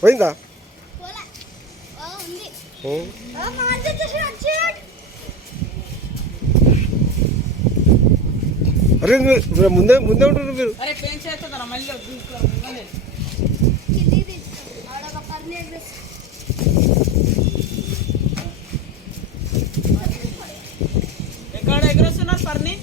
పోయిందా? అరే ముందే ముందే ఉంటారు మీరు. ఎక్కడ ఎగరొస్తున్నారు పర్ని?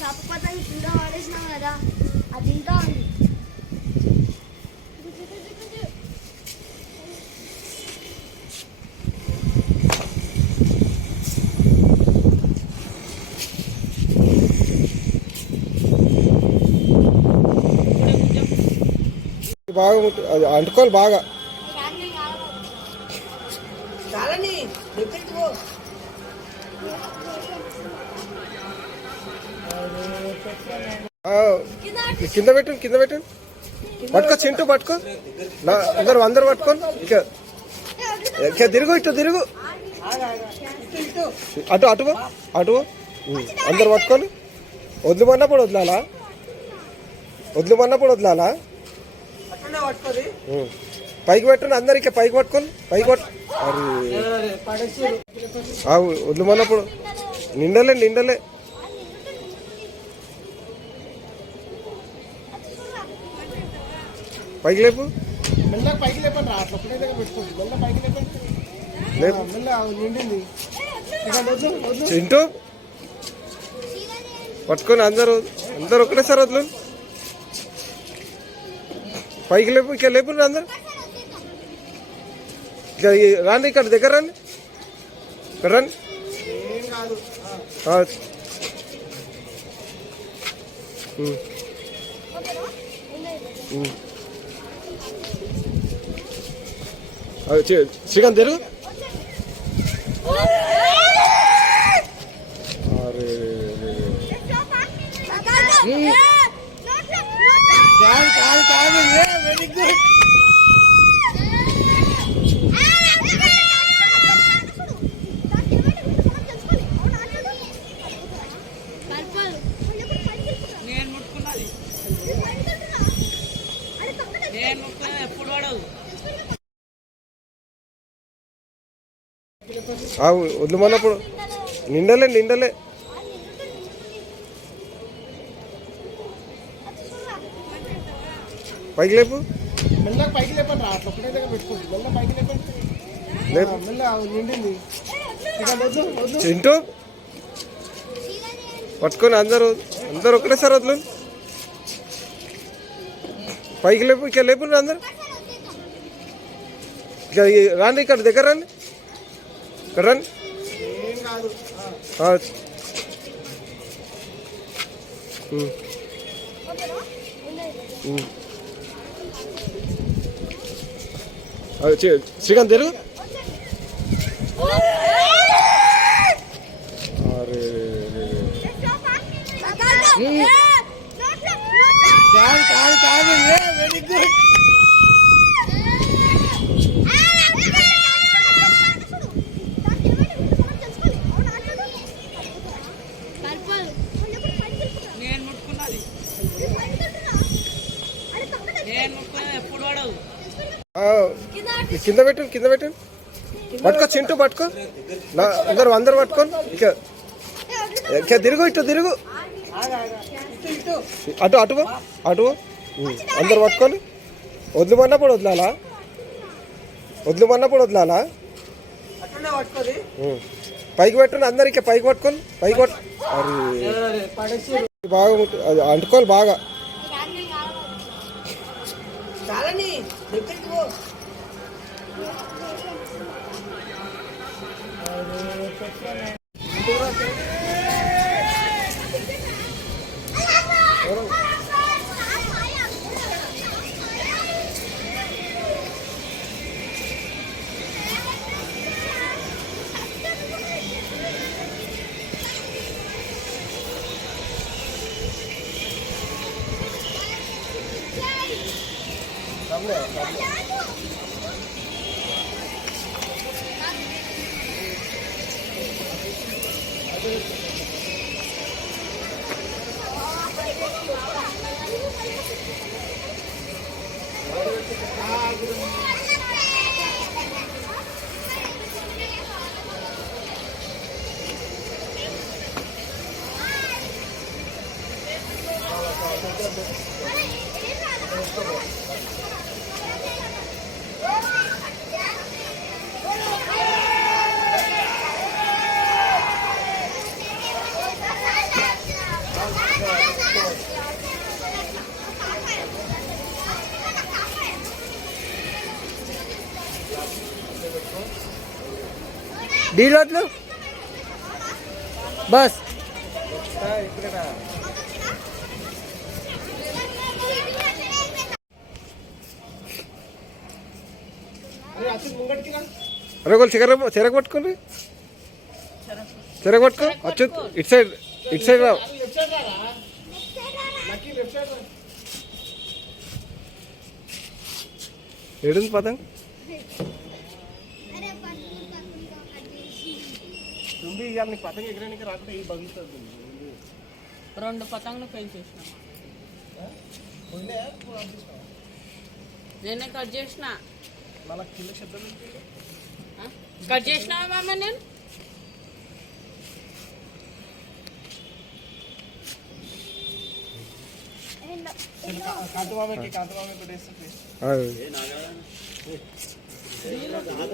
చేప పదాన్ని కూడా వాడేసినాం కదా, అది ఇంకా ఉంది. బాగా అది అంటుకోవాలి బాగా. కింద పెట్టు కింద పెట్టు, పట్టుకో చింటూ పట్టుకో, అందరు పట్టుకోండి. ఇక తిరుగు, ఇటు తిరుగు, అటు అటు అటు అందరు పట్టుకోండి. వదిలిమన్నప్పుడు వదలాలా, వదిలిమన్నప్పుడు వదలాలా. పైకి పెట్టండి అందరికి, పైకి పట్టుకోండి, పైకి పట్టు. అరే వదిలిమన్నప్పుడు నిండలే నిండలే. పైకి లేపు, పైకి లేపండి, పెట్టుకోండి, పైకి లేపండి. చింటూ పట్టుకొని అందరు అందరు ఒకటేసారి వదలు. పైకి లేపు, ఇక లేపు అందరు. ఇక రాండి, ఇక్కడ దగ్గర రండి, ఇక్కడ రండి. శ్రీకాంత్ తెరుగు. Very good. వదిలిమన్నప్పుడు నిండలే నిండలే. పైకి లేపు, పైకి లేపండి, అట్లా ఒకటే దగ్గర పెట్టుకోండి, పైకి లేపండి. నిండింది. చింటూ పట్టుకొని అందరు అందరు ఒకటేసారి వదలు. పైకి లేపు, ఇక లేపు అందరు. ఇక రాండి, ఇక్కడ దగ్గర రండి, ఇక్కడ రండి. శ్రీకాంత్ తెరుగు. Very good. కింద పెట్టు కింద పెట్టు, పట్టుకో చింటూ పట్టుకో, అందరు పట్టుకోండి. ఇక తిరుగు, ఇటు తిరుగు, అటు అటు అటు అందరు పట్టుకోండి. వద్దుమన్నప్పుడు వదలాలా? వద్దుమన్నప్పుడు వదలాలా? అట్లనే పట్టుకోది పైకి పెట్టండి అందరికి, పైకి పట్టుకొని పైకి పట్టు. అరే పడేసి బాగా అది అంటుకోవాలి బాగా. చాలని దగ్గరికి పో. డీలోట్లు బస్ అరే అచ్చి ముంగటికి రా. అరే వాళ్ళు చెరగ పట్టుకోండి, చెరగ పట్టుకో. అచ్చు ఇటు సైడ్, ఇటు సైడ్ రావు. లెఫ్ట్ సైడ్ రారా. లక్కీ లెఫ్ట్ సైడ్ రా. ఏడుంది పతంగ్? తుంబి ఇవాళ నీకు పతంగ ఎగరానికి రాకుండా ఈ బగులుతుంది. 2 పతంగులు పెంచేసినామా. నేనే కట్ చేసిన. మళ్ళా కింద శబ్దం కట్ చేసినావా మామ? నేను కాంతమామకి కొట్టేస్తుంది. రాదు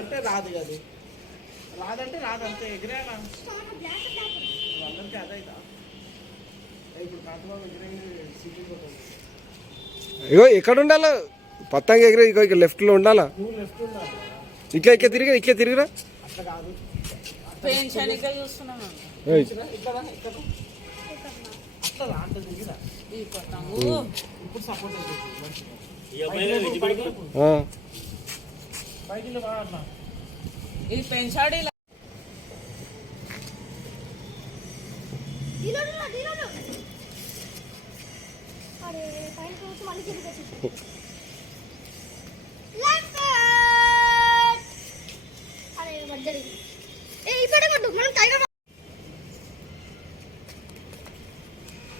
అంటే రాదు కదా, రాదంటే రాదంతే ఎగిరేనా అందరికీ అదైతా. ఇప్పుడు కాంతమామ ఎగిరే సిటీ పోతుంది. ఇగో ఎక్కడ ఉండాలా పతంగ ఎగిరే? ఇగో ఇక్కడ లెఫ్ట్లో ఉండాలా. నువ్వు లెఫ్ట్ ఉండాలి. ఇట్లా ఇట్లా తిరిగిరా, ఇట్లా తిరిగిరా. అట్లా కాదు, పెంచానికే చూస్తున్నాను. ఇట్లా అట్లా రా అంటే దిగిరా. ఈ పతంగు ఇప్పుడు సపోర్ట్ అవుతుంది మంచిగా. ఆ. పైకి వెళ్ళి బాగా అట్లా. ఇది పెంచాడు. ఇలా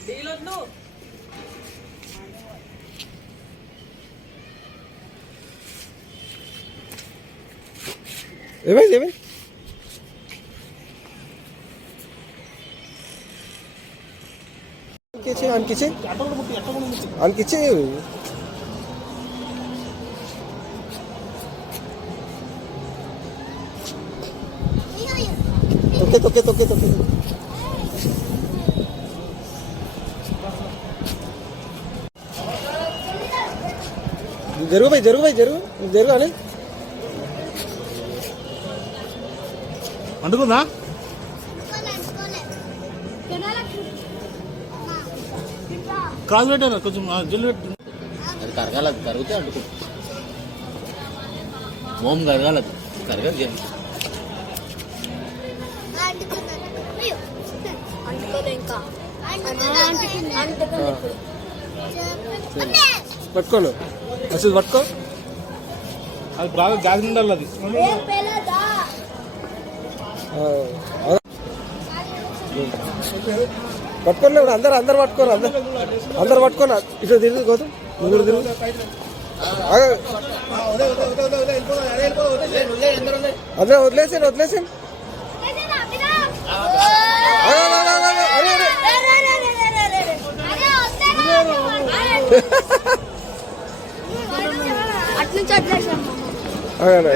డీలొద్దు. ఏమైంది ఏమైంది? అనికిచ్చి అట్ట కూడా ముట్టి, అట్ట కూడా ముట్టి. అనికిచ్చి తొక్కే తొక్కే తొక్కే తొక్కే. జరుగు పోయి జరుగు పోయి జరుగు జరుగు అని అంటుకుందా? క్రాస్ పెట్టాను కొంచెం జల్లు పెట్టు. అది కరగాలదు, కరిగితే అంటుకో. మోమ్ కరగాలదు, కరగదు. పట్టుకోను అసలు పట్టుకో. అది బాగా గ్యాస్ ఉండాలి. అది పట్టుకోలే అందరు అందరు పట్టుకోరు, అందరు పట్టుకోను. ఇట్లా తిరుగు గౌతమ్, ముందు తిరుగు. అందరూ వదిలేసాను వదిలేసాను. అరే అట్నుంచి వదిలేసాం అవునా?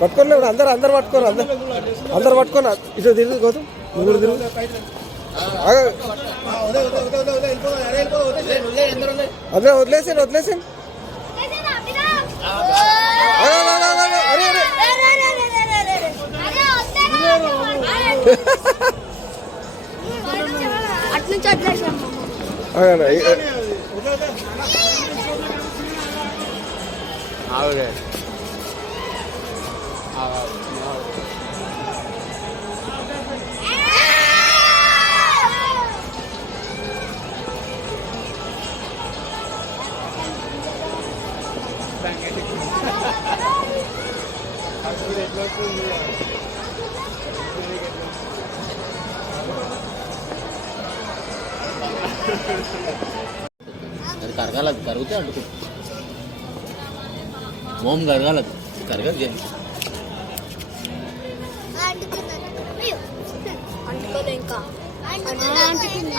పట్టుకోండి అందరు అందరు పట్టుకోరు అందరు పట్టుకోను ఇటు తిరుగు గౌతమ్ నువ్వు కూడా తిరుగు ఆగు. అందరూ వదిలేసాను వదిలేసాను అరే అరే అట్నుంచి వదిలేసాం అవునా? అది కరగాలదు కరిగితే అంటుకుంటు మోం కరగాలదు కరగదు చేయి అంటుకోలే ఇంకా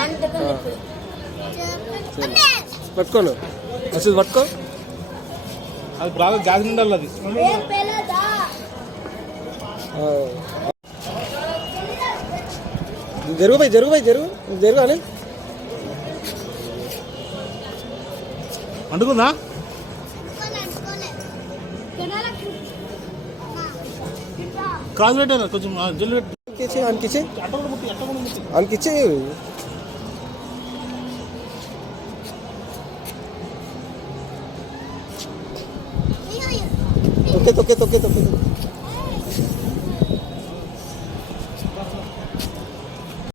అంటుకోలే పట్టుకోను అసలు పట్టుకో అది బాగా గ్యాస్ ఉండాలి అది జరుగు పోయి జరుగు పోయి జరుగు జరుగు అని అంటుకుందా క్రాస్ పెట్టాను కొంచెం జల్లు పెట్టి అనికిచ్చే అట్ట కూడా ముట్టి అనికిచ్చే తొక్కే తొక్కే తొక్కే తొక్కే